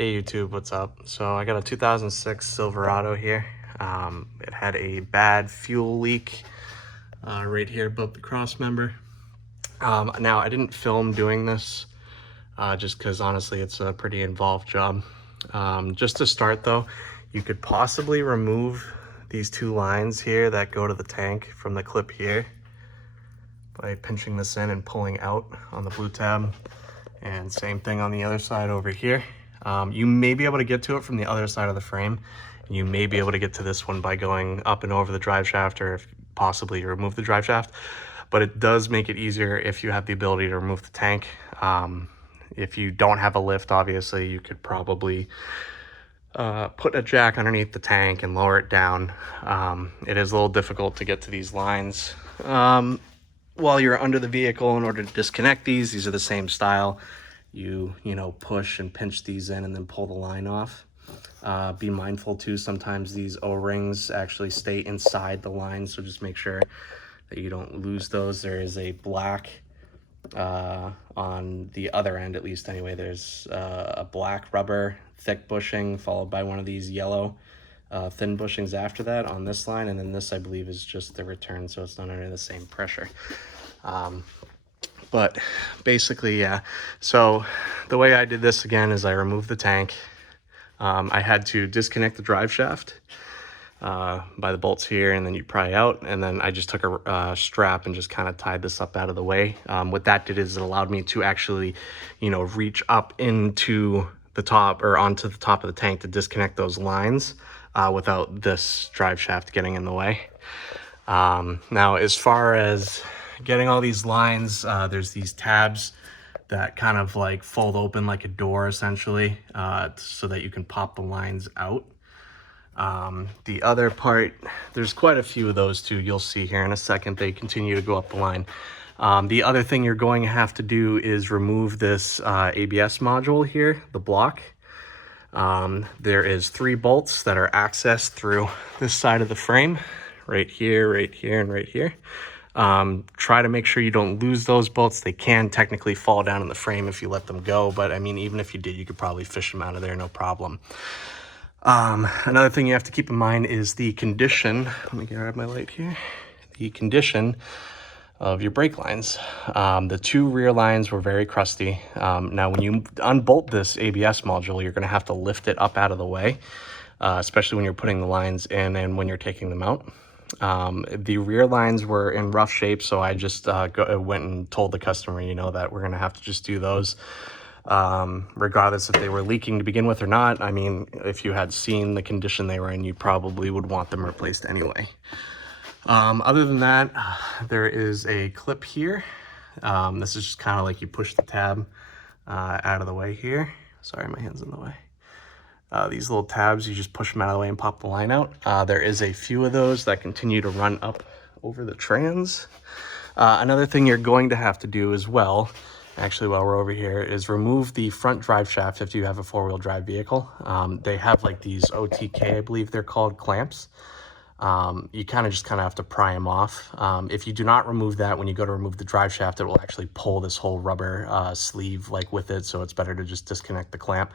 Hey YouTube, what's up? So I got a 2006 Silverado here. It had a bad fuel leak right here above the cross member. Now I didn't film doing this just because honestly it's a pretty involved job. Just to start though, you could possibly remove these two lines here that go to the tank from the clip here by pinching this in and pulling out on the blue tab. And same thing on the other side over here. You may be able to get to it from the other side of the frame, and you may be able to get to this one by going up and over the drive shaft, or if possibly remove the drive shaft. But it does make it easier if you have the ability to remove the tank. If you don't have a lift, obviously you could probably put a jack underneath the tank and lower it down. It is a little difficult to get to these lines while you're under the vehicle. In order to disconnect these are the same style. You know, push and pinch these in and then pull the line off. Be mindful too, sometimes these O-rings actually stay inside the line, so just make sure that you don't lose those. There is a black on the other end, at least anyway. There's a black rubber thick bushing followed by one of these yellow thin bushings after that on this line, and then this I believe is just the return, so it's not under the same pressure. But basically, yeah, so the way I did this again is I removed the tank. I had to disconnect the drive shaft by the bolts here, and then you pry out, and then I just took a strap and just kind of tied this up out of the way. What that did is it allowed me to actually, you know, reach up into the top or onto the top of the tank to disconnect those lines without this drive shaft getting in the way. Now, as far as getting all these lines, there's these tabs that kind of like fold open like a door essentially, so that you can pop the lines out. The other part, there's quite a few of those too. You'll see here in a second, they continue to go up the line. The other thing you're going to have to do is remove this ABS module here, the block. There is 3 bolts that are accessed through this side of the frame, right here, and right here. Try to make sure you don't lose those bolts. They can technically fall down in the frame if you let them go, but I mean, even if you did, you could probably fish them out of there, no problem. Another thing you have to keep in mind is the condition. Let me grab my light here. The condition of your brake lines. The 2 rear lines were very crusty. Now, when you unbolt this ABS module, you're going to have to lift it up out of the way, especially when you're putting the lines in and when you're taking them out. The rear lines were in rough shape, so I just went and told the customer, you know, that we're going to have to just do those. Regardless if they were leaking to begin with or not. I mean, if you had seen the condition they were in, you probably would want them replaced anyway. Other than that, there is a clip here. This is just kind of like you push the tab out of the way here. Sorry, my hand's in the way. These little tabs, you just push them out of the way and pop the line out. There is a few of those that continue to run up over the trans. Another thing you're going to have to do as well, actually while we're over here, is remove the front drive shaft if you have a 4-wheel drive vehicle. They have like these OTK, I believe they're called, clamps. You kind of have to pry them off. If you do not remove that, when you go to remove the drive shaft, it will actually pull this whole rubber sleeve like with it, so it's better to just disconnect the clamp.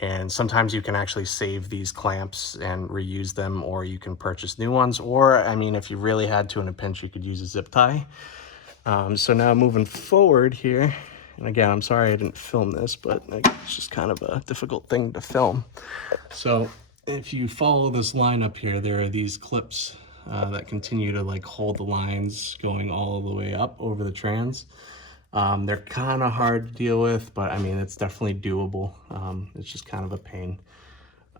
And sometimes you can actually save these clamps and reuse them, or you can purchase new ones, or I mean, if you really had to in a pinch, you could use a zip tie. So now moving forward here, and again, I'm sorry I didn't film this, but it's just kind of a difficult thing to film. So if you follow this line up here, there are these clips that continue to like hold the lines going all the way up over the trans. They're kind of hard to deal with, but I mean, it's definitely doable. It's just kind of a pain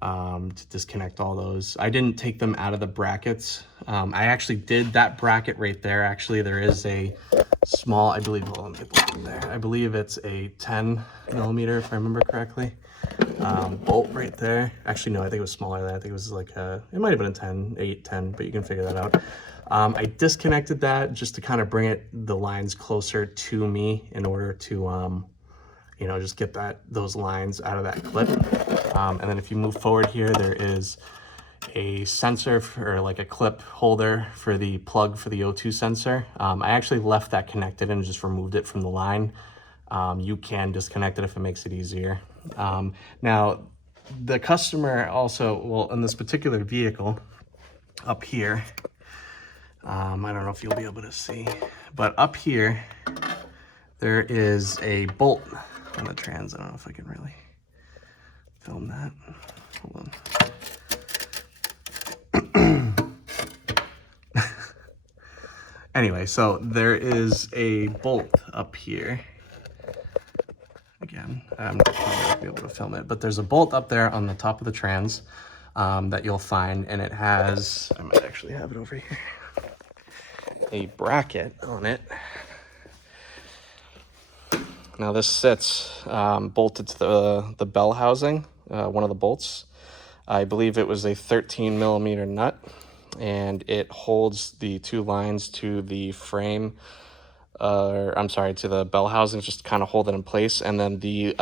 to disconnect all those. I didn't take them out of the brackets. I actually did that bracket right there. Actually, there is a small, I believe, hold on, let me get the there. I believe it's a 10 millimeter, if I remember correctly, bolt right there. Actually, no, I think it was smaller than that. I think it was like it might have been a 10, 8, 10, but you can figure that out. I disconnected that just to kind of bring the lines closer to me in order to, you know, just get those lines out of that clip. And then if you move forward here, there is a sensor or like a clip holder for the plug for the O2 sensor. I actually left that connected and just removed it from the line. You can disconnect it if it makes it easier. Now, the customer also, well, in this particular vehicle up here, I don't know if you'll be able to see, but up here, there is a bolt on the trans. I don't know if I can really film that. Hold on. Anyway, so there is a bolt up here. Again, I'm not going to be able to film it, but there's a bolt up there on the top of the trans that you'll find, and it has, I might actually have it over here, a bracket on it. Now this sits bolted to the bell housing, one of the bolts. I believe it was a 13 millimeter nut, and it holds the two lines to the frame, I'm sorry, to the bell housing, just to kind of hold it in place. And then the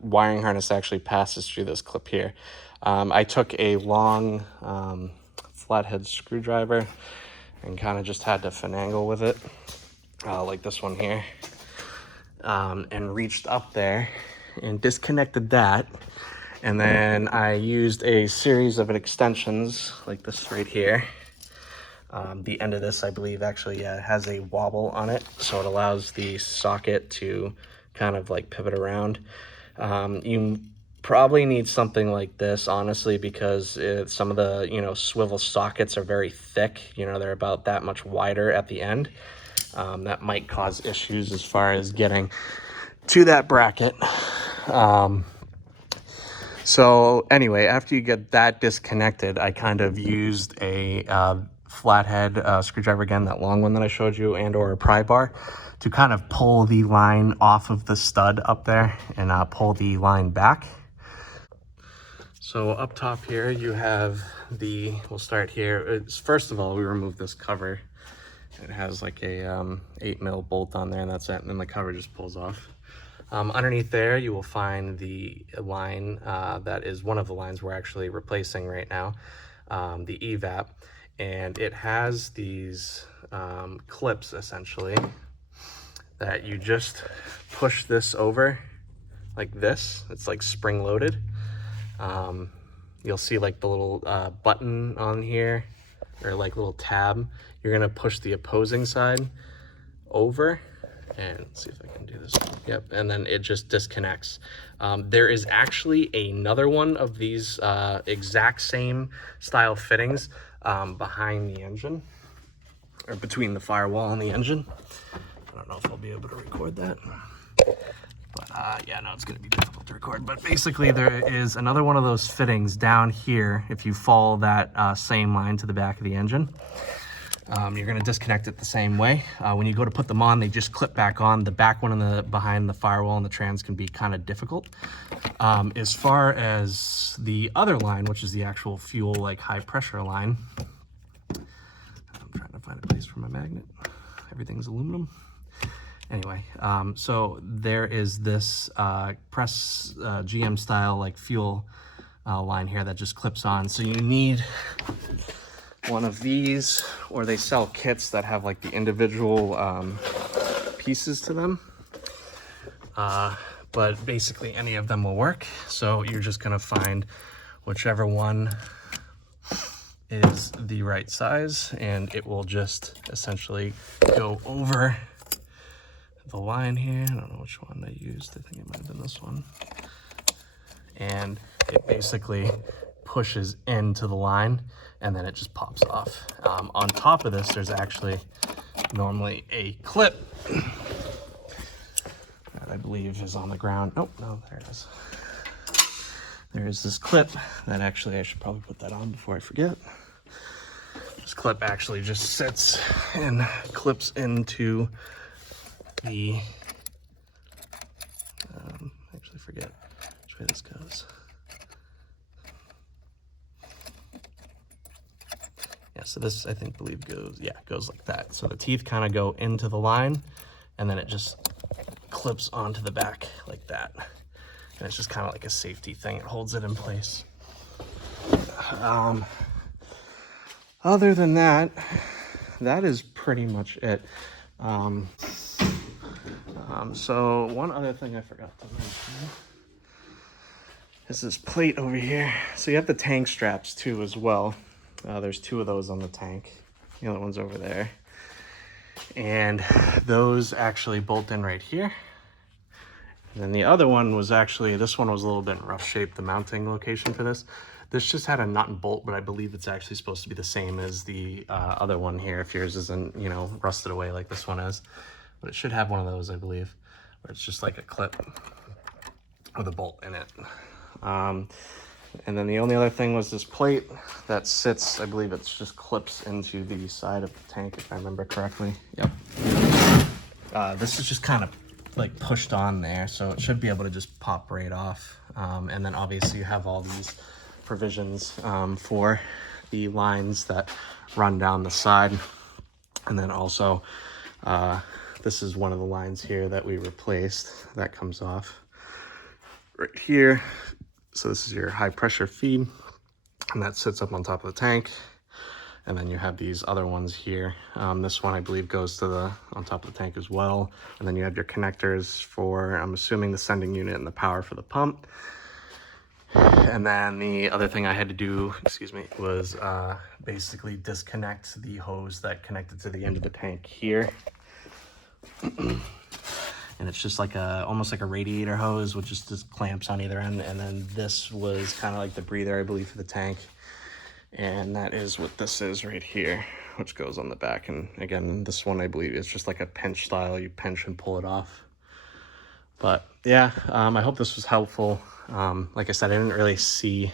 wiring harness actually passes through this clip here. I took a long flathead screwdriver and kind of just had to finagle with it, like this one here, and reached up there and disconnected that. And then I used a series of extensions like this right here. The end of this, I believe, actually has a wobble on it, so it allows the socket to kind of like pivot around. You probably need something like this, honestly, because some of the, swivel sockets are very thick. They're about that much wider at the end. That might cause issues as far as getting to that bracket. So anyway, after you get that disconnected, I kind of used a flathead screwdriver, again, that long one that I showed you, and or a pry bar, to kind of pull the line off of the stud up there and pull the line back. So up top here you have we'll start here. First of all, we remove this cover. It has like a 8 mil bolt on there, and that's it, and then the cover just pulls off. Underneath there, you will find the line that is one of the lines we're actually replacing right now, the EVAP. And it has these clips, essentially, that you just push this over like this. It's like spring-loaded. You'll see like the little button on here, or like little tab. You're going to push the opposing side over. And let's see if I can do this. Yep, and then it just disconnects. There is actually another one of these exact same style fittings behind the engine, or between the firewall and the engine. I don't know if I'll be able to record that, but yeah, no, it's going to be difficult to record. But basically, there is another one of those fittings down here. If you follow that same line to the back of the engine, you're going to disconnect it the same way. When you go to put them on, they just clip back on. The back one behind the firewall and the trans can be kind of difficult. As far as the other line, which is the actual fuel, like high pressure line, I'm trying to find a place for my magnet. Everything's aluminum. Anyway, so there is this press GM style like fuel line here that just clips on. So you need one of these, or they sell kits that have like the individual pieces to them, but basically any of them will work. So you're just gonna find whichever one is the right size, and it will just essentially go over the line here. I don't know which one I used. I think it might have been this one. And it basically pushes into the line, and then it just pops off. On top of this, there's actually normally a clip that I believe is on the ground. Oh, no, there it is. There's this clip that actually, I should probably put that on before I forget. This clip actually just sits and clips into the, I actually forget which way this goes. Yeah, so this, I think, goes like that. So the teeth kind of go into the line, and then it just clips onto the back like that. And it's just kind of like a safety thing. It holds it in place. Other than that, that is pretty much it. So one other thing I forgot to mention is this plate over here. So you have the tank straps too as well. There's 2 of those on the tank. The other one's over there. And those actually bolt in right here. And then the other one was actually, this one was a little bit in rough shape, the mounting location for this. This just had a nut and bolt, but I believe it's actually supposed to be the same as the other one here, if yours isn't, you know, rusted away like this one is. But it should have one of those, I believe, where it's just like a clip with a bolt in it. And then the only other thing was this plate that sits, I believe it's just clips into the side of the tank, if I remember correctly. Yep. This is just kind of like pushed on there, so it should be able to just pop right off. And then obviously you have all these provisions for the lines that run down the side. And then also, this is one of the lines here that we replaced that comes off right here. So this is your high pressure feed, and that sits up on top of the tank. And then you have these other ones here. This one I believe goes to on top of the tank as well. And then you have your connectors for, I'm assuming, the sending unit and the power for the pump. And then the other thing I had to do, excuse me, was basically disconnect the hose that connected to the end of the tank here. And it's just like almost like a radiator hose with just clamps on either end. And then this was kind of like the breather, I believe, for the tank. And that is what this is right here, which goes on the back. And again, this one, I believe, is just like a pinch style. You pinch and pull it off. But yeah, I hope this was helpful. Like I said, I didn't really see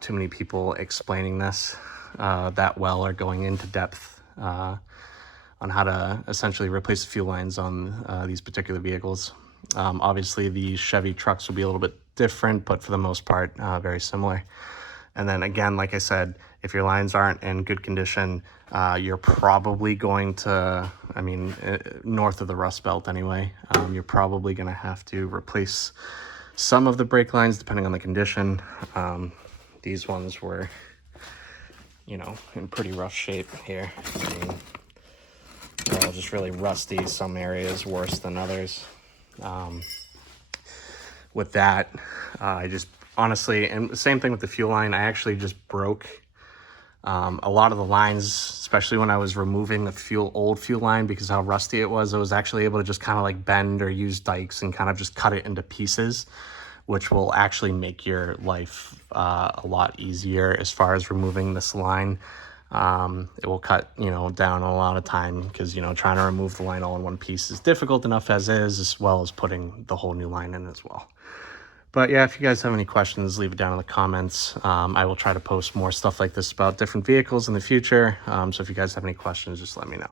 too many people explaining this that well or going into depth on how to essentially replace the fuel lines on these particular vehicles. Obviously, the Chevy trucks will be a little bit different, but for the most part, very similar. And then again, like I said, if your lines aren't in good condition, you're probably going to, I mean, north of the Rust Belt anyway, you're probably going to have to replace some of the brake lines depending on the condition. These ones were, you know, in pretty rough shape here. I mean, they're all just really rusty, some areas worse than others. With that, I just honestly, and the same thing with the fuel line, I actually just broke a lot of the lines, especially when I was removing the old fuel line, because how rusty it was. I was actually able to just kind of like bend or use dikes and kind of just cut it into pieces, which will actually make your life a lot easier as far as removing this line. It will cut, you know, down a lot of time, because, you know, trying to remove the line all in one piece is difficult enough as is, as well as putting the whole new line in as well. But yeah, if you guys have any questions, leave it down in the comments. I will try to post more stuff like this about different vehicles in the future. So if you guys have any questions, just let me know.